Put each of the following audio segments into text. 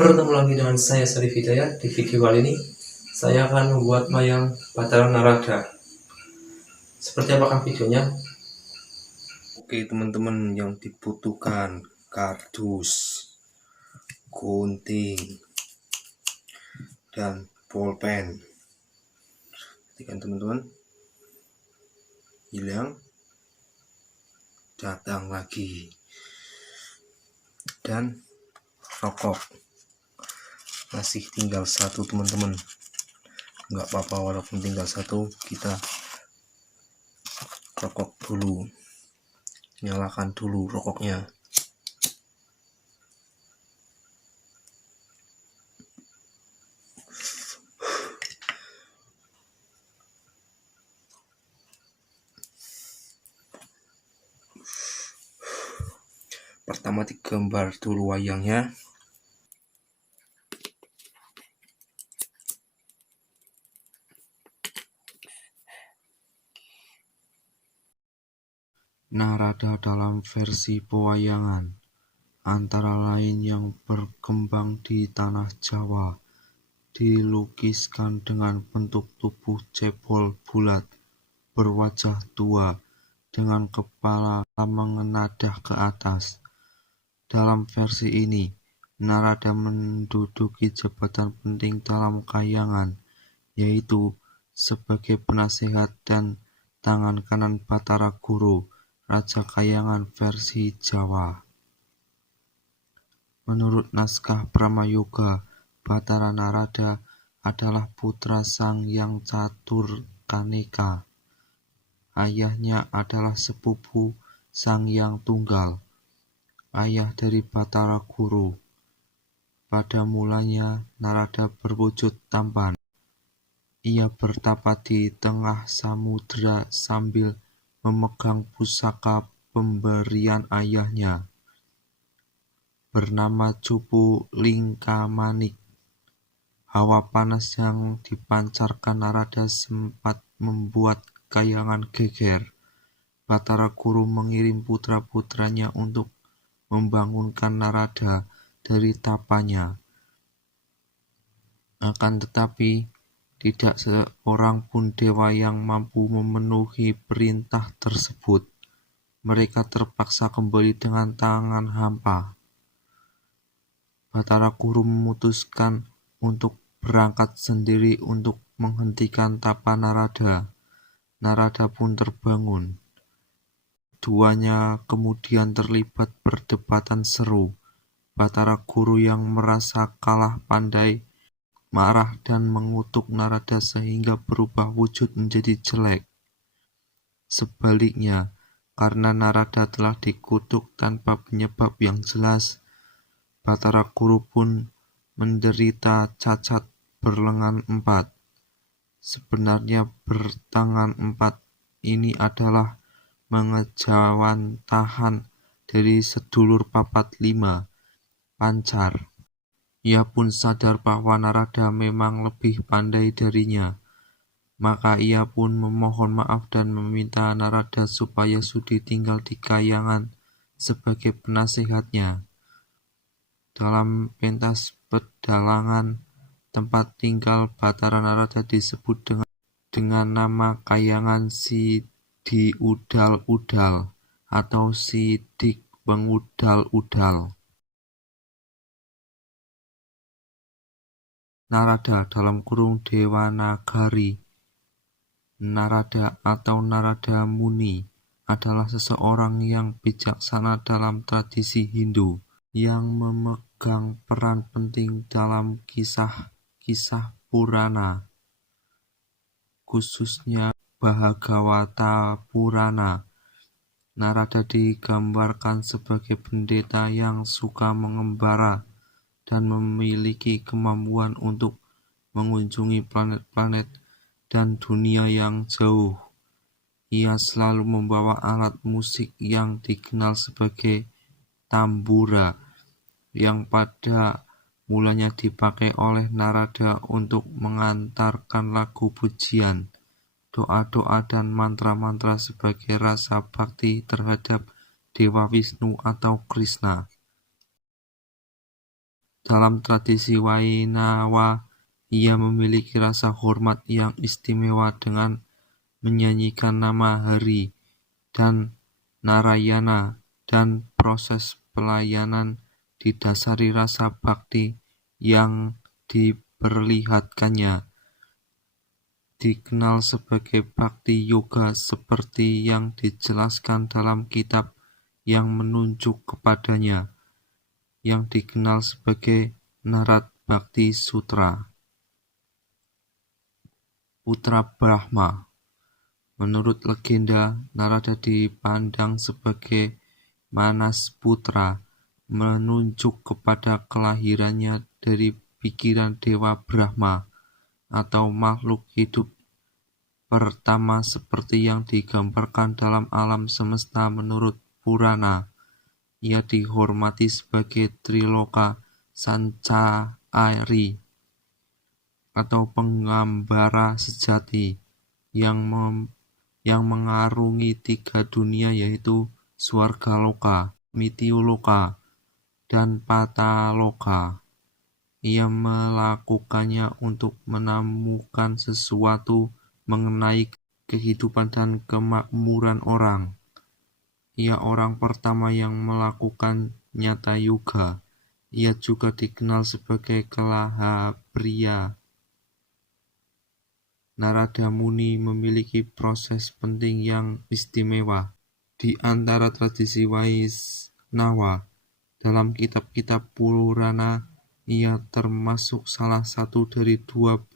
Bertemu lagi dengan saya Sarif Hidayat. Di video kali ini saya akan membuat wayang Batara Narada. Seperti apakah videonya? Oke teman-teman, yang dibutuhkan kardus, gunting, dan pulpen. Perhatikan teman-teman, hilang, datang lagi, dan rokok. Masih tinggal satu teman-teman, nggak apa-apa walaupun tinggal satu, kita rokok dulu, nyalakan dulu rokoknya. Pertama digambar dulu wayangnya. Narada dalam versi pewayangan, antara lain yang berkembang di tanah Jawa, dilukiskan dengan bentuk tubuh cebol bulat, berwajah tua, dengan kepala mengenadah ke atas. Dalam versi ini, Narada menduduki jabatan penting dalam kayangan, yaitu sebagai penasehat dan tangan kanan Batara Guru, Raja Kayangan versi Jawa. Menurut naskah Brahmayoga, Batara Narada adalah putra Sang Hyang Catur Kaneka. Ayahnya adalah sepupu Sang Hyang Tunggal, ayah dari Batara Guru. Pada mulanya Narada berwujud tampan. Ia bertapa di tengah samudera sambil memegang pusaka pemberian ayahnya, bernama Cupu Lingkamanik. Hawa panas yang dipancarkan Narada sempat membuat kayangan geger. Batara Guru mengirim putra-putranya untuk membangunkan Narada dari tapanya. Akan tetapi, tidak seorang pun dewa yang mampu memenuhi perintah tersebut. Mereka terpaksa kembali dengan tangan hampa. Batara Guru memutuskan untuk berangkat sendiri untuk menghentikan tapa Narada. Narada pun terbangun. Keduanya kemudian terlibat perdebatan seru. Batara Guru yang merasa kalah pandai marah dan mengutuk Narada sehingga berubah wujud menjadi jelek. Sebaliknya, karena Narada telah dikutuk tanpa penyebab yang jelas, Batara Guru pun menderita cacat berlengan 4. Sebenarnya bertangan 4 ini adalah mengejawantahan dari sedulur papat 5, Pancar. Ia pun sadar bahwa Narada memang lebih pandai darinya. Maka ia pun memohon maaf dan meminta Narada supaya sudi tinggal di kayangan sebagai penasehatnya. Dalam pentas pedalangan, tempat tinggal Batara Narada disebut dengan nama Kayangan Sidi Udal-Udal atau Sidik Pengudal-Udal. Narada (Dewa Nagari). Narada atau Narada Muni adalah seseorang yang bijaksana dalam tradisi Hindu, yang memegang peran penting dalam kisah-kisah Purana, khususnya Bhagavata Purana. Narada digambarkan sebagai pendeta yang suka mengembara dan memiliki kemampuan untuk mengunjungi planet-planet dan dunia yang jauh. Ia selalu membawa alat musik yang dikenal sebagai tambura, yang pada mulanya dipakai oleh Narada untuk mengantarkan lagu pujian, doa-doa dan mantra-mantra sebagai rasa bakti terhadap Dewa Wisnu atau Krishna. Dalam tradisi Wainawa, ia memiliki rasa hormat yang istimewa dengan menyanyikan nama Hari dan Narayana, dan proses pelayanan didasari rasa bakti yang diperlihatkannya. Dikenal sebagai Bhakti Yoga seperti yang dijelaskan dalam kitab yang menunjuk kepadanya, yang dikenal sebagai Narad Bhakti Sutra. Putra Brahma. Menurut legenda, Narada dipandang sebagai Manas Putra, menunjuk kepada kelahirannya dari pikiran Dewa Brahma, atau makhluk hidup pertama seperti yang digambarkan dalam alam semesta menurut Purana. Ia dihormati sebagai Triloka Sancari, atau pengambara sejati, yang mengarungi 3 dunia, yaitu Swargaloka, Mitiuloka, dan Pataloka. Ia melakukannya untuk menemukan sesuatu mengenai kehidupan dan kemakmuran orang. Ia orang pertama yang melakukan nyata yoga. Ia juga dikenal sebagai Kalahapriya. Narada Muni memiliki proses penting yang istimewa di antara tradisi Waisnawa. Dalam kitab-kitab Purana, ia termasuk salah satu dari 12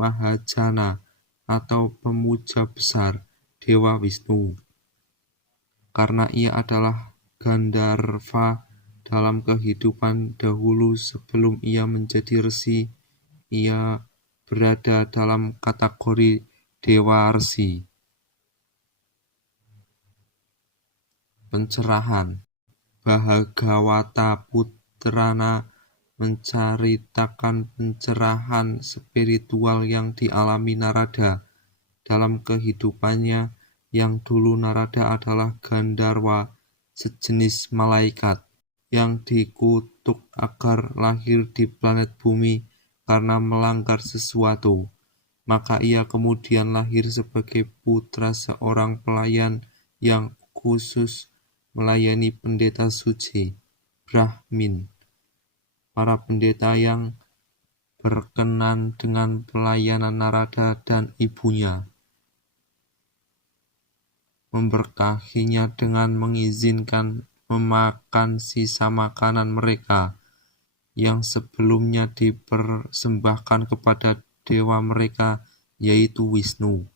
Mahajana atau pemuja besar Dewa Wisnu. Karena ia adalah Gandharva dalam kehidupan dahulu sebelum ia menjadi resi, ia berada dalam kategori Dewa Resi. Pencerahan. Bhagavata Purana menceritakan pencerahan spiritual yang dialami Narada dalam kehidupannya yang dulu. Narada adalah Gandharva, sejenis malaikat yang dikutuk agar lahir di planet bumi karena melanggar sesuatu. Maka ia kemudian lahir sebagai putra seorang pelayan yang khusus melayani pendeta suci, Brahmin. Para pendeta yang berkenan dengan pelayanan Narada dan ibunya memberkahinya dengan mengizinkan memakan sisa makanan mereka yang sebelumnya dipersembahkan kepada dewa mereka, yaitu Wisnu.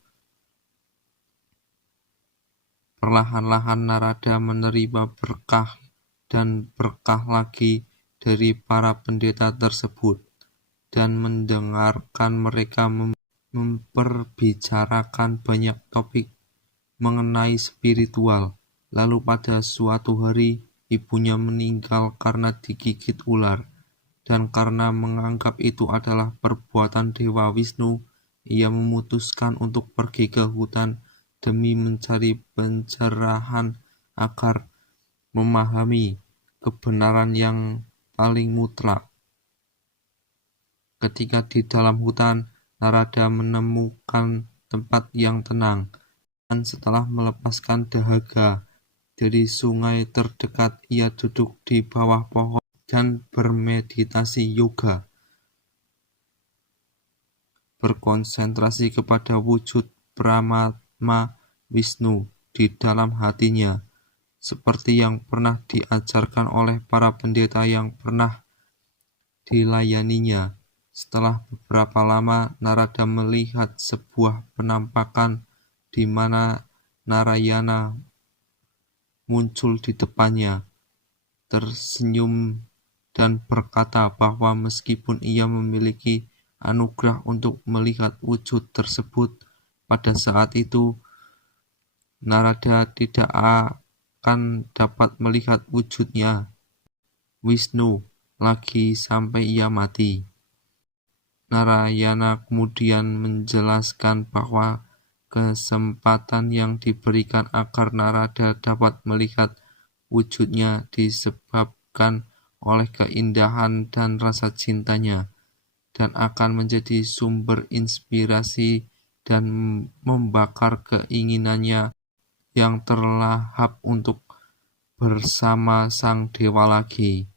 Perlahan-lahan Narada menerima berkah dan berkah lagi dari para pendeta tersebut, dan mendengarkan mereka memperbicarakan banyak topik mengenai spiritual. Lalu pada suatu hari, ibunya meninggal karena digigit ular, dan karena menganggap itu adalah perbuatan Dewa Wisnu, ia memutuskan untuk pergi ke hutan demi mencari pencerahan agar memahami kebenaran yang paling mutlak. Ketika di dalam hutan, Narada menemukan tempat yang tenang, dan setelah melepaskan dahaga dari sungai terdekat, ia duduk di bawah pohon dan bermeditasi yoga, berkonsentrasi kepada wujud Paramatma Wisnu di dalam hatinya, seperti yang pernah diajarkan oleh para pendeta yang pernah dilayaninya. Setelah beberapa lama, Narada melihat sebuah penampakan di mana Narayana muncul di depannya, tersenyum dan berkata bahwa meskipun ia memiliki anugerah untuk melihat wujud tersebut pada saat itu, Narada tidak akan dapat melihat wujudnya Wisnu lagi sampai ia mati. Narayana kemudian menjelaskan bahwa kesempatan yang diberikan agar Narada dapat melihat wujudnya disebabkan oleh keindahan dan rasa cintanya, dan akan menjadi sumber inspirasi dan membakar keinginannya yang terlahap untuk bersama sang dewa lagi.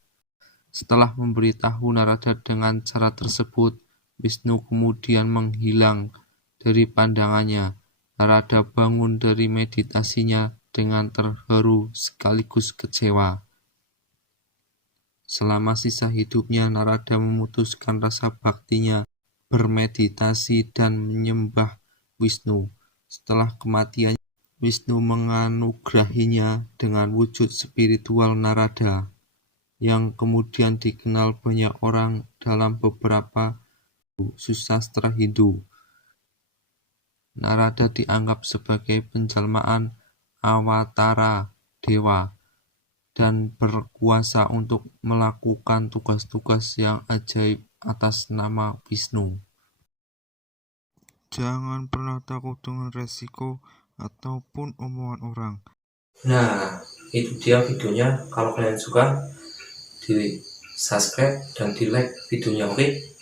Setelah memberitahu Narada dengan cara tersebut, Wisnu kemudian menghilang dari pandangannya. Narada bangun dari meditasinya dengan terharu sekaligus kecewa. Selama sisa hidupnya, Narada memutuskan rasa baktinya bermeditasi dan menyembah Wisnu. Setelah kematiannya, Wisnu menganugerahinya dengan wujud spiritual Narada, yang kemudian dikenal banyak orang dalam beberapa susastra Hindu. Narada dianggap sebagai penjelmaan awatara dewa dan berkuasa untuk melakukan tugas-tugas yang ajaib atas nama Wisnu. Jangan pernah takut dengan resiko ataupun omongan orang. Nah, itu dia videonya. Kalau kalian suka, di subscribe dan di like videonya, oke?